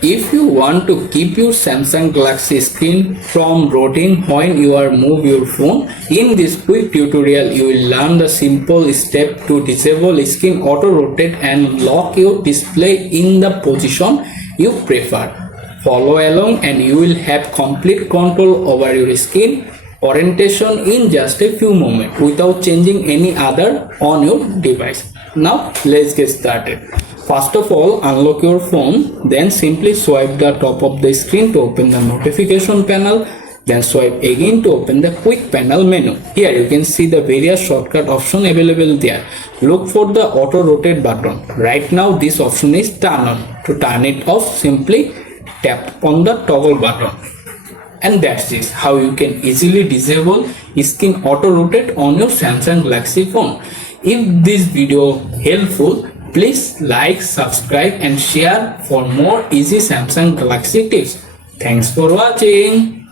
If you want to keep your Samsung Galaxy screen from rotting when you are move your phone, in this quick tutorial you will learn the simple step to disable screen auto rotate and lock your display in the position you prefer. Follow along and you will have complete control over your screen orientation in just a few moments without changing any other on your device. Now let's get started. First of all, unlock your phone, then simply swipe the top of the screen to open the notification panel, then swipe again to open the quick panel menu. Here you can see the various shortcut options available there. Look for the auto rotate button. Right now this option is turned on. To turn it off, simply tap on the toggle button. And that's it, how you can easily disable screen auto rotate on your Samsung Galaxy phone. If this video helpful, please like, subscribe and share for more easy Samsung Galaxy tips. Thanks for watching.